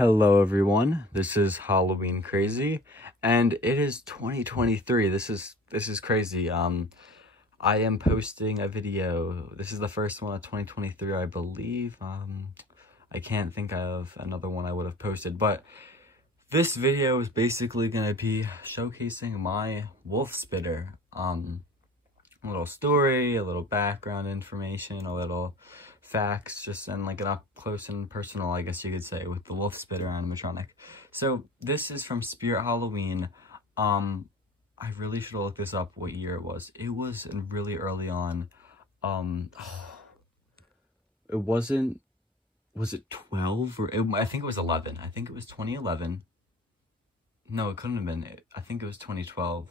Hello everyone, this is Halloween Crazy, and it is 2023. This is crazy. I am posting a video. This is the first one of 2023, I believe. I can't think of another one I would have posted, but this video is basically gonna be showcasing my wolf spitter. A little story, a little background information, a little facts, just and like an up close and personal, I guess you could say, with the wolf spitter animatronic. So this is from Spirit Halloween. I really should have looked this up what year it was. It was really early on. It wasn't, was it 12 or I think it was 11. I think it was 2011. No, it couldn't have been. I think it was 2012.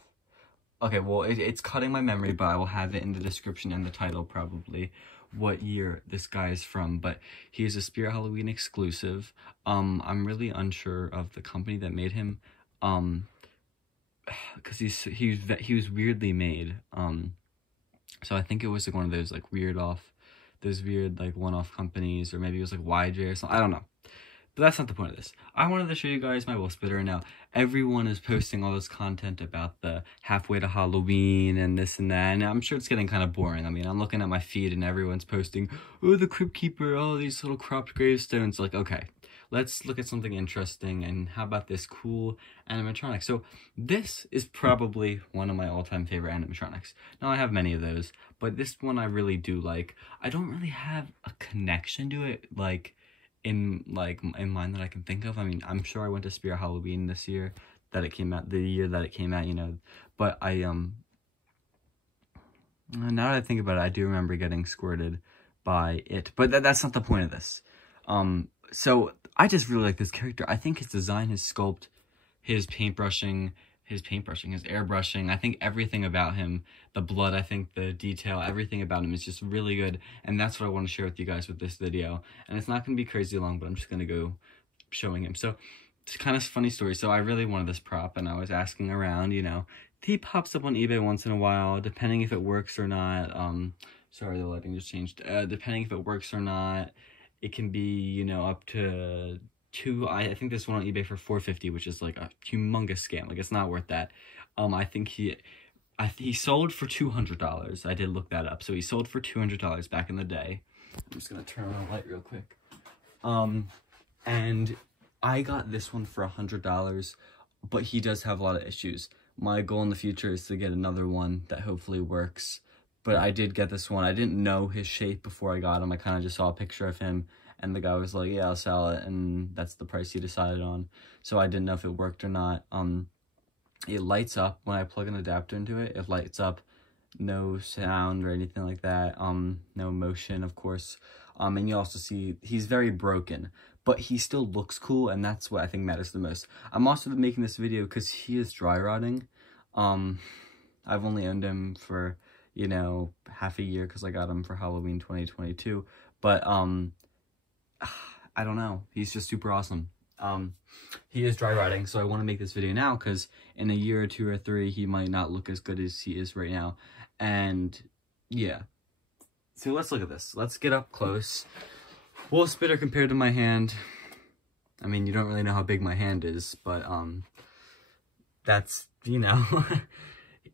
Okay, well, it's cutting my memory, but I will have it in the description and the title probably what year this guy is from, but he is a Spirit Halloween exclusive. I'm really unsure of the company that made him, because he was weirdly made. So I think it was like one of those like weird like one-off companies, or maybe it was like YJ or something. I don't know. But that's not the point of this. I wanted to show you guys my wolf spitter. Now, everyone is posting all this content about the halfway to Halloween and this and that, and I'm sure it's getting kind of boring. I mean, I'm looking at my feed and everyone's posting, oh, the Crypt Keeper, oh, these little cropped gravestones. Like, okay, let's look at something interesting, and how about this cool animatronic? So this is probably one of my all-time favorite animatronics. Now, I have many of those, but this one I really do like. I don't really have a connection to it, like, in mind that I can think of. I mean, I'm sure I went to Spirit Halloween this year, the year that it came out, you know, but I, now that I think about it, I do remember getting squirted by it, but that's not the point of this. So I just really like this character. I think his design, his sculpt, his airbrushing, I think everything about him, the blood, I think the detail, everything about him is just really good. And that's what I want to share with you guys with this video. And it's not going to be crazy long, but I'm just going to go showing him. So it's kind of funny story. So I really wanted this prop, and I was asking around, you know, he pops up on eBay once in a while, depending if it works or not. Sorry, the lighting just changed. Depending if it works or not, it can be, you know, up to I think this one on eBay for $450, which is like a humongous scam. Like, it's not worth that. I think he sold for $200. I did look that up. So he sold for $200 back in the day. I'm just gonna turn on the light real quick. And I got this one for $100, but he does have a lot of issues. My goal in the future is to get another one that hopefully works. But I did get this one. I didn't know his shape before I got him. I kind of just saw a picture of him, and the guy was like, yeah, I'll sell it, and that's the price he decided on. So I didn't know if it worked or not. It lights up when I plug an adapter into it. It lights up, no sound or anything like that. No motion, of course. And you also see he's very broken, but he still looks cool, and that's what I think matters the most. I'm also making this video because he is dry rotting. I've only owned him for, you know, half a year because I got him for Halloween 2022. But I don't know. He's just super awesome. He is dry rotting, so I want to make this video now because in a year or two or three, he might not look as good as he is right now. And yeah. So let's look at this. Let's get up close. Wolf spitter compared to my hand. I mean, you don't really know how big my hand is, but that's, you know,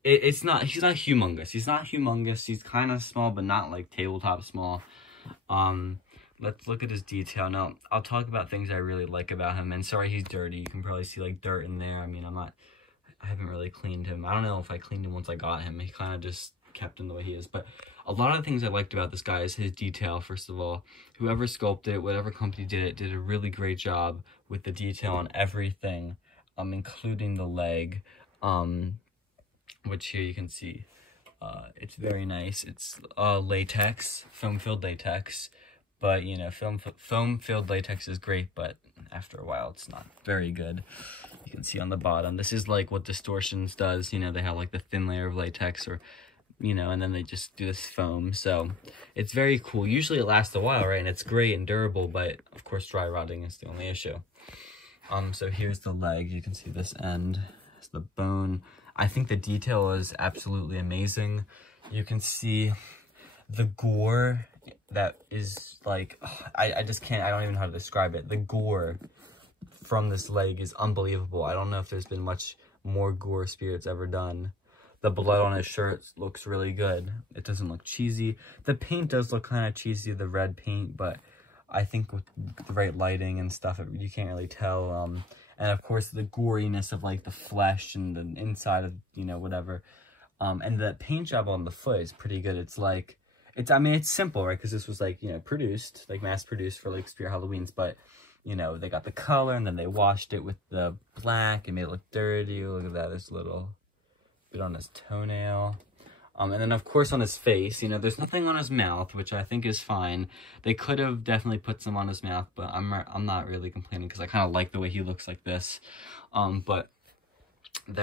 he's not humongous. He's not humongous. He's kind of small, but not like tabletop small. Let's look at his detail. Now, I'll talk about things I really like about him. And sorry, he's dirty. You can probably see like dirt in there. I mean, I haven't really cleaned him. I don't know if I cleaned him once I got him. He kind of just kept him the way he is. But a lot of the things I liked about this guy is his detail, first of all. Whoever sculpted it, whatever company did it, did a really great job with the detail on everything, including the leg, which here you can see. It's very nice. It's latex, foam-filled latex. But, you know, foam-filled latex is great, but after a while, it's not very good. You can see on the bottom. This is like what Distortions does. You know, they have like the thin layer of latex, or, you know, and then they just do this foam. So it's very cool. Usually it lasts a while, right? And it's great and durable, but of course, dry rotting is the only issue. So here's the leg. You can see this end. It's the bone. I think the detail is absolutely amazing. You can see the gore that is like, I just can't, I don't even know how to describe it. The gore from this leg is unbelievable. I don't know if there's been much more gore Spirit's ever done. The blood on his shirt looks really good. It doesn't look cheesy. The paint does look kind of cheesy, the red paint, but I think with the right lighting and stuff, you can't really tell. And of course, the goriness of like the flesh and the inside of, you know, whatever. And the paint job on the foot is pretty good. It's like, I mean, it's simple, right? Because this was like, you know, produced, like mass produced for like Spirit Halloweens, but you know, they got the color and then they washed it with the black and made it look dirty. Look at that, this little bit on his toenail. And then of course on his face, you know, there's nothing on his mouth, which I think is fine. They could have definitely put some on his mouth, but I'm not really complaining because I kind of like the way he looks like this. But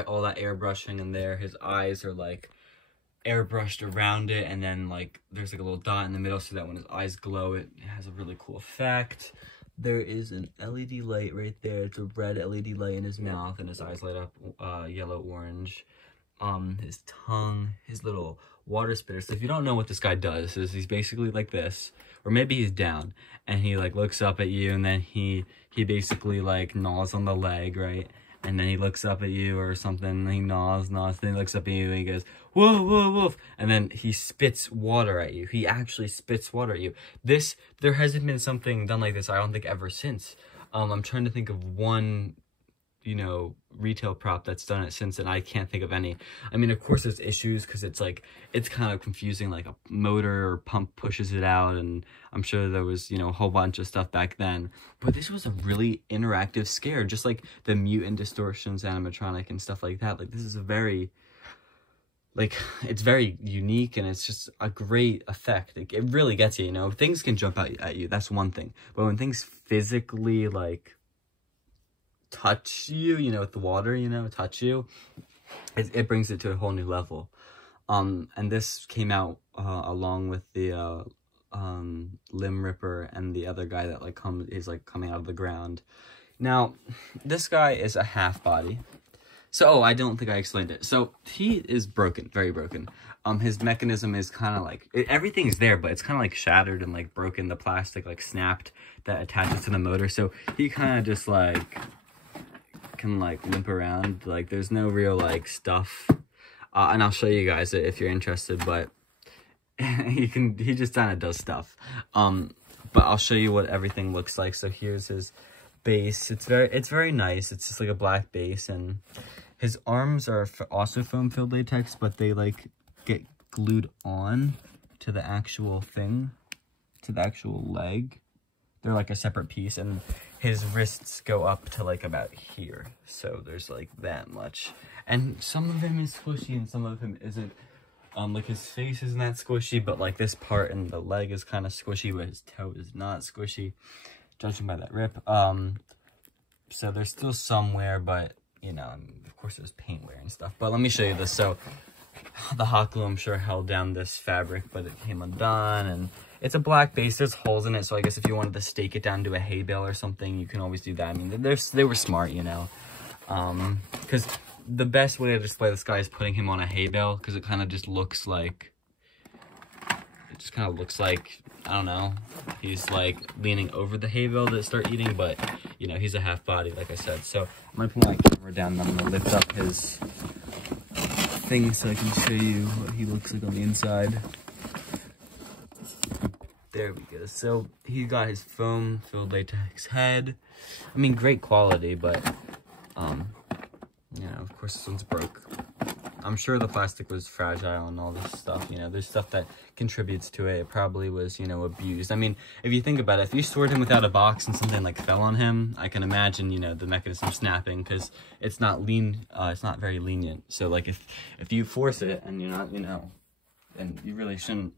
all that airbrushing in there, his eyes are like airbrushed around it, and then like there's like a little dot in the middle so that when his eyes glow, it has a really cool effect. There is an LED light right there. It's a red LED light in his mouth, and his eyes light up yellow-orange. His tongue, his little water spitter. So if you don't know what this guy does, is he's basically like this, or maybe he's down, and he like looks up at you, and then he basically like gnaws on the leg, right? And then he looks up at you or something, and he gnaws, then he looks up at you, and he goes, woof, woof, woof, and then he spits water at you. He actually spits water at you. There hasn't been something done like this, I don't think, ever since. I'm trying to think of one, you know, retail prop that's done it since, and I can't think of any. I mean, of course there's issues, because it's like, it's kind of confusing, like a motor or pump pushes it out, and I'm sure there was, you know, a whole bunch of stuff back then. But this was a really interactive scare, just like the mutant distortions, animatronic, and stuff like that. Like, this is a very, like, it's very unique, and it's just a great effect. It really gets you, you know? Things can jump out at you, that's one thing. But when things physically, like, touch you, you know, with the water, you know, touch you, it brings it to a whole new level. And this came out along with the Limb Ripper and the other guy that like is coming out of the ground. Now, this guy is a half body. So, I don't think I explained it. So, he is broken, very broken. His mechanism is kind of like, everything's there, but it's kind of like shattered and like broken. The plastic like snapped that attaches to the motor. So, he kind of just like can like limp around. Like, there's no real like stuff. And I'll show you guys it if you're interested, but he just kind of does stuff. But I'll show you what everything looks like. So, here's his base. It's very nice. It's just like a black base, and his arms are also foam filled latex, but they like get glued on to the actual thing, to the actual leg. They're like a separate piece, and his wrists go up to like about here. So there's like that much. And some of him is squishy and some of him isn't. Like his face isn't that squishy, but like this part and the leg is kind of squishy, but his toe is not squishy, judging by that rip. So there's still somewhere, but you know, of course there's paint wear and stuff. But let me show you this. So the hot glue, I'm sure, held down this fabric, but it came undone, and it's a black base. There's holes in it, so I guess if you wanted to stake it down to a hay bale or something, you can always do that. I mean, they were smart, you know, because the best way to display this guy is putting him on a hay bale, because it kind of just looks like, I don't know, he's like leaning over the hay bale to start eating, but you know, he's a half body, like I said. So I'm gonna put my camera down and I'm gonna lift up his thing so I can show you what he looks like on the inside. There we go. So he got his foam filled latex head. I mean, great quality, but you know, of course this one's broke. I'm sure the plastic was fragile and all this stuff, you know, there's stuff that contributes to it. It probably was, you know, abused. I mean, if you think about it, if you stored him without a box and something like fell on him, I can imagine, you know, the mechanism snapping, because it's not it's not very lenient. So like if you force it and you're not, you know, and you really shouldn't,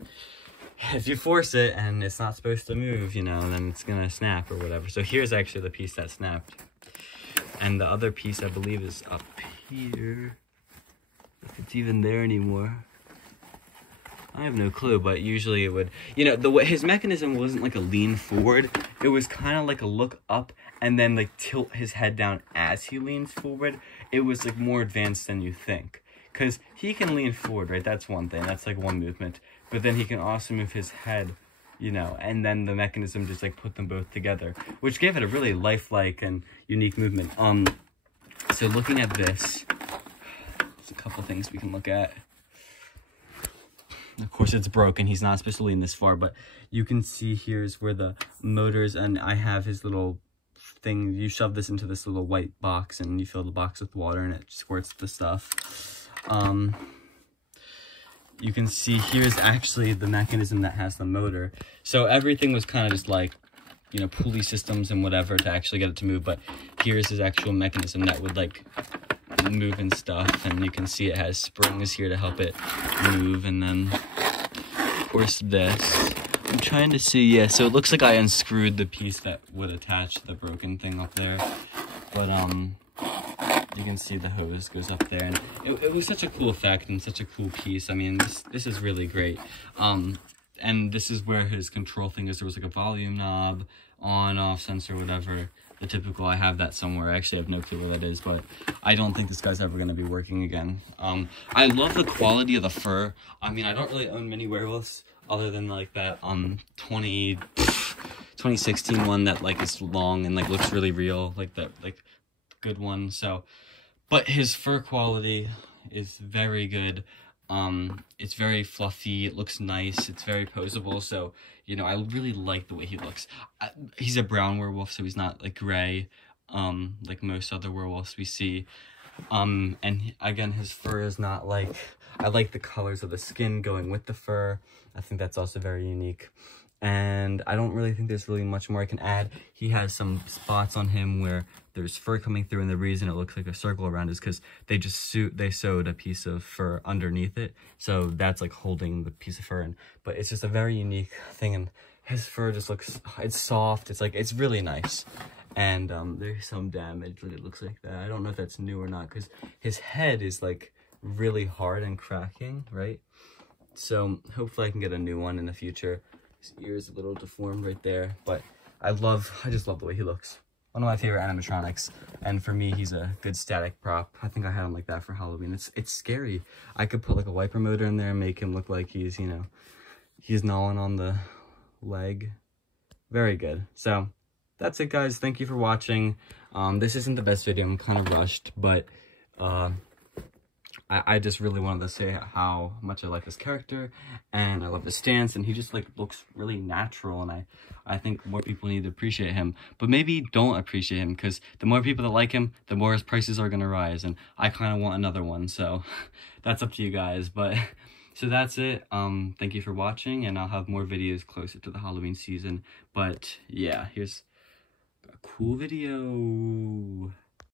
if you force it and it's not supposed to move, you know, then it's gonna snap or whatever. So here's actually the piece that snapped. And the other piece, I believe, is up here. If it's even there anymore, I have no clue, but usually it would, you know, the way his mechanism wasn't like a lean forward, it was kind of like a look up and then like tilt his head down as he leans forward. It was like more advanced than you think, because he can lean forward, right? That's one thing, that's like one movement, but then he can also move his head you know, and then the mechanism just like put them both together, which gave it a really lifelike and unique movement. So looking at this, there's a couple things we can look at. Of course it's broken, he's not supposed to lean this far, but you can see here's where the motors, and I have his little thing. You shove this into this little white box and you fill the box with water and it squirts the stuff. You can see here's actually the mechanism that has the motor. So everything was kind of just like, you know, pulley systems and whatever to actually get it to move, but here's his actual mechanism that would like move and stuff, and you can see it has springs here to help it move. And then of course this, I'm trying to see, yeah, so it looks like I unscrewed the piece that would attach the broken thing up there, but you can see the hose goes up there, and it was such a cool effect and such a cool piece. I mean, this is really great. And this is where his control thing is. There was like a volume knob, on, off sensor, whatever. The typical, I have that somewhere. I actually have no clue where that is, but I don't think this guy's ever going to be working again. I love the quality of the fur. I mean, I don't really own many werewolves other than like that 2016 one that like is long and like looks really real, like that like good one. So, but his fur quality is very good. It's very fluffy, it looks nice, it's very posable, so, you know, I really like the way he looks. He's a brown werewolf, so he's not, like, gray, like most other werewolves we see. And, again, his fur is not, like, I like the colors of the skin going with the fur. I think that's also very unique. And I don't really think there's really much more I can add. He has some spots on him where there's fur coming through, and the reason it looks like a circle around is because they sewed a piece of fur underneath it, so that's like holding the piece of fur in. But it's just a very unique thing, and his fur just looks, it's soft, it's like, it's really nice. And there's some damage that it looks like that. I don't know if that's new or not, because his head is like really hard and cracking, right? So hopefully I can get a new one in the future. His ear is a little deformed right there, but I just love the way he looks. One of my favorite animatronics, and for me, he's a good static prop. I think I had him like that for Halloween. It's scary. I could put like a wiper motor in there and make him look like he's, you know, he's gnawing on the leg. Very good. So that's it, guys. Thank you for watching. This isn't the best video. I'm kind of rushed, but I just really wanted to say how much I like this character, and I love his stance, and he just like looks really natural, and I think more people need to appreciate him, but maybe don't appreciate him, because the more people that like him, the more his prices are going to rise, and I kind of want another one, so that's up to you guys. But so that's it. Thank you for watching, and I'll have more videos closer to the Halloween season. But yeah, here's a cool video.